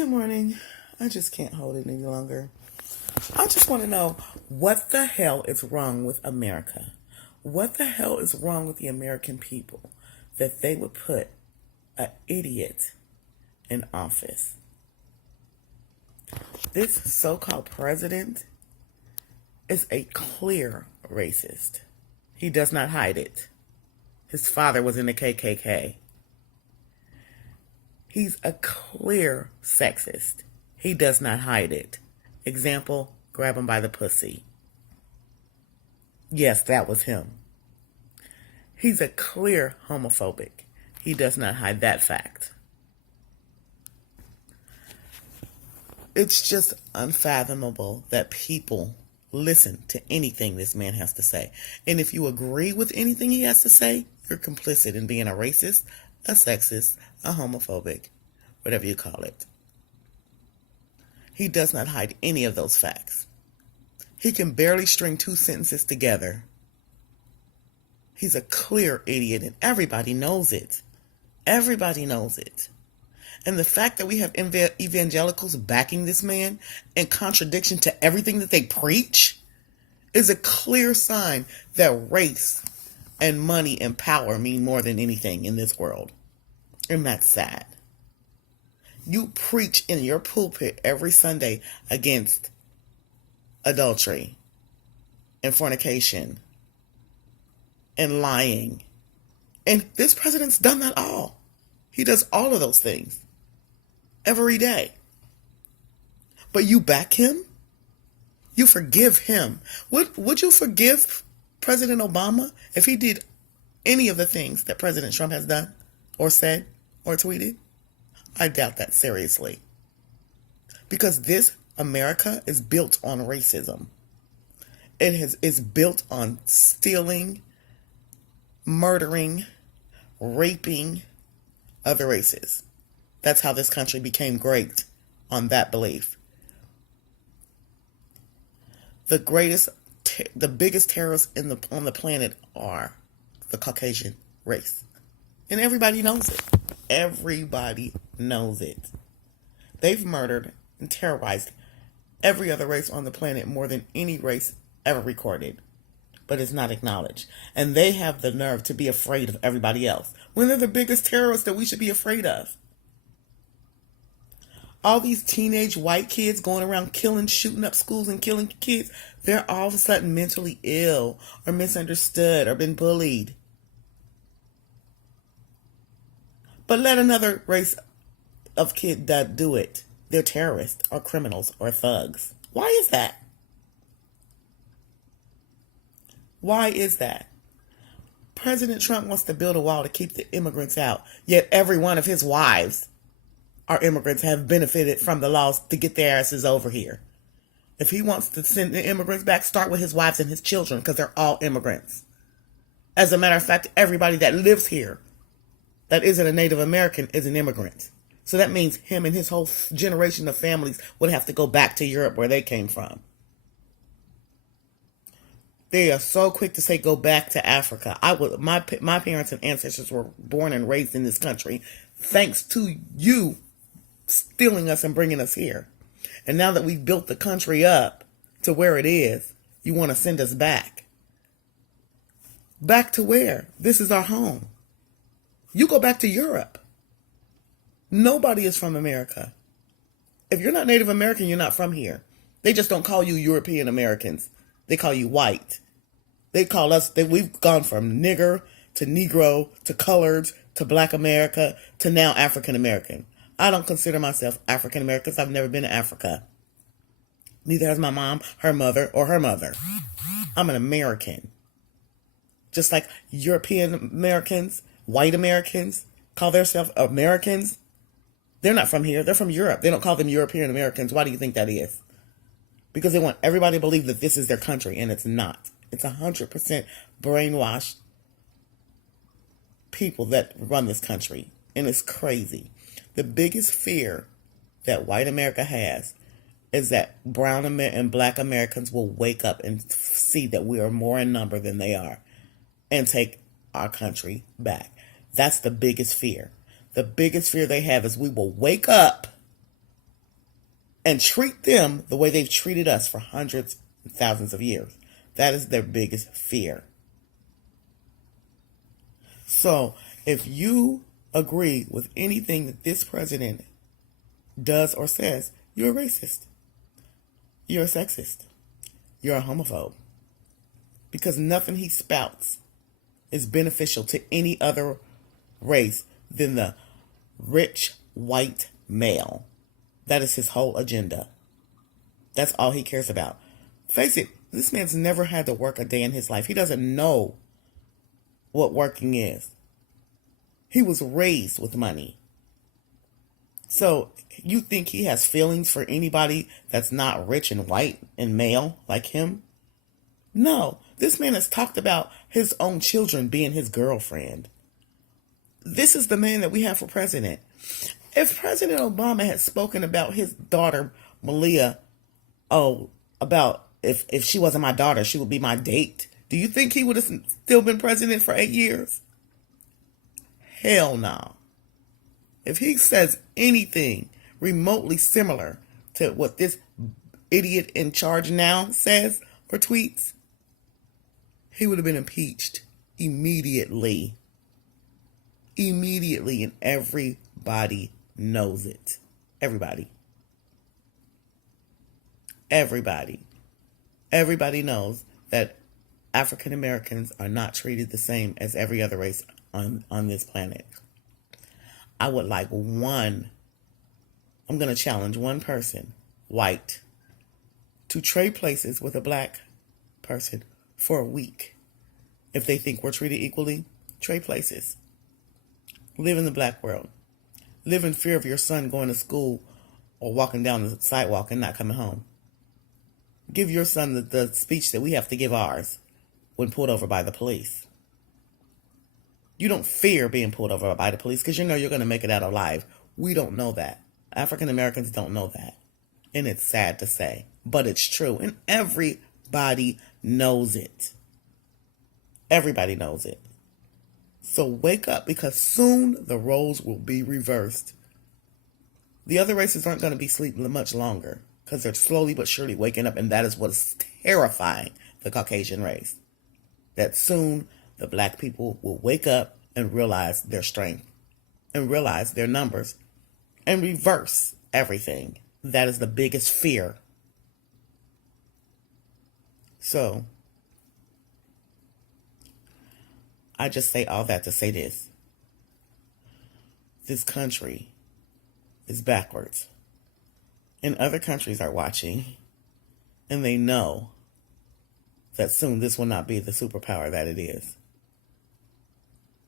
Good morning. I just can't hold it any longer. I just want to know what the hell is wrong with America? What the hell is wrong with the American people that they would put an idiot in office? This so-called president is a clear racist. He does not hide it. His father was in the KKK. He's a clear sexist. He does not hide it. Example, grab him by the pussy. Yes, that was him. He's a clear homophobic. He does not hide that fact. It's just unfathomable that people listen to anything this man has to say. And if you agree with anything he has to say, you're complicit in being a racist, a sexist, a homophobic, whatever you call it. He does not hide any of those facts. He can barely string two sentences together. He's a clear idiot, and everybody knows it. Everybody knows it. And the fact that we have evangelicals backing this man in contradiction to everything that they preach is a clear sign that race and money and power mean more than anything in this world. And that's sad. You preach in your pulpit every Sunday against adultery and fornication and lying. And this president's done that all. He does all of those things every day. But you back him? You forgive him. Would you forgive President Obama if he did any of the things that President Trump has done or said or tweeted? I doubt that seriously. Because this America is built on racism. It's built on stealing, murdering, raping other races. That's how this country became great, on that belief. The biggest terrorists on the planet are the Caucasian race. And everybody knows it. Everybody knows it. They've murdered and terrorized every other race on the planet more than any race ever recorded. But it's not acknowledged. And they have the nerve to be afraid of everybody else when they're the biggest terrorists that we should be afraid of. All these teenage white kids going around killing, shooting up schools and killing kids, they're all of a sudden mentally ill or misunderstood or been bullied. But let another race of kid do it. They're terrorists or criminals or thugs. Why is that? Why is that? President Trump wants to build a wall to keep the immigrants out, yet every one of his wives are immigrants, have benefited from the laws to get their asses over here. If he wants to send the immigrants back, start with his wives and his children, because they're all immigrants. As a matter of fact, everybody that lives here that isn't a Native American is an immigrant. So that means him and his whole generation of families would have to go back to Europe where they came from. They are so quick to say go back to Africa. My parents and ancestors were born and raised in this country thanks to you stealing us and bringing us here. And now that we've built the country up to where it is, you want to send us back. Back to where? This is our home. You go back to Europe. Nobody is from America. If you're not Native American, you're not from here. They just don't call you European Americans. They call you white. They call us, we've gone from nigger to Negro to colored to Black America to now African American. I don't consider myself African American because I've never been to Africa. Neither has my mom, her mother, or her mother. I'm an American. Just like European Americans, white Americans call themselves Americans. They're not from here. They're from Europe. They don't call them European Americans. Why do you think that is? Because they want everybody to believe that this is their country, and it's not. It's 100% brainwashed people that run this country, and it's crazy. The biggest fear that white America has is that brown and black Americans will wake up and see that we are more in number than they are and take our country back. That's the biggest fear. The biggest fear they have is we will wake up and treat them the way they've treated us for hundreds and thousands of years. That is their biggest fear. So if you agree with anything that this president does or says, you're a racist. You're a sexist. You're a homophobe. Because nothing he spouts is beneficial to any other race than the rich white male. That is his whole agenda. That's all he cares about. Face it, this man's never had to work a day in his life. He doesn't know what working is. He was raised with money. So you think he has feelings for anybody that's not rich and white and male like him? No, this man has talked about his own children being his girlfriend. This is the man that we have for president. If President Obama had spoken about his daughter, Malia, about if she wasn't my daughter, she would be my date, do you think he would have still been president for 8 years? Hell no. If he says anything remotely similar to what this idiot in charge now says or tweets, he would have been impeached immediately. Immediately, and everybody knows it. Everybody. Everybody knows that African Americans are not treated the same as every other race on this planet. I'm going to challenge one person, white, to trade places with a black person for a week. If they think we're treated equally, trade places. Live in the black world. Live in fear of your son going to school or walking down the sidewalk and not coming home. Give your son the speech that we have to give ours when pulled over by the police. You don't fear being pulled over by the police because you know you're going to make it out alive. We don't know that. African Americans don't know that. And it's sad to say, but it's true. And everybody knows it. Everybody knows it. So wake up, because soon the roles will be reversed. The other races aren't going to be sleeping much longer because they're slowly but surely waking up, and that is what's terrifying the Caucasian race. That soon the black people will wake up and realize their strength and realize their numbers and reverse everything. That is the biggest fear. So I just say all that to say this. This country is backwards. And other countries are watching. And they know that soon this will not be the superpower that it is.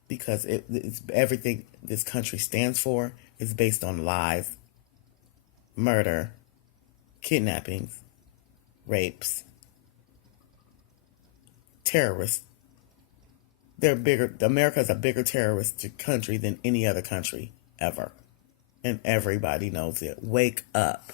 Because it's everything this country stands for is based on lies, murder, kidnappings, rapes, terrorists. America is a bigger terrorist country than any other country ever. And everybody knows it. Wake up.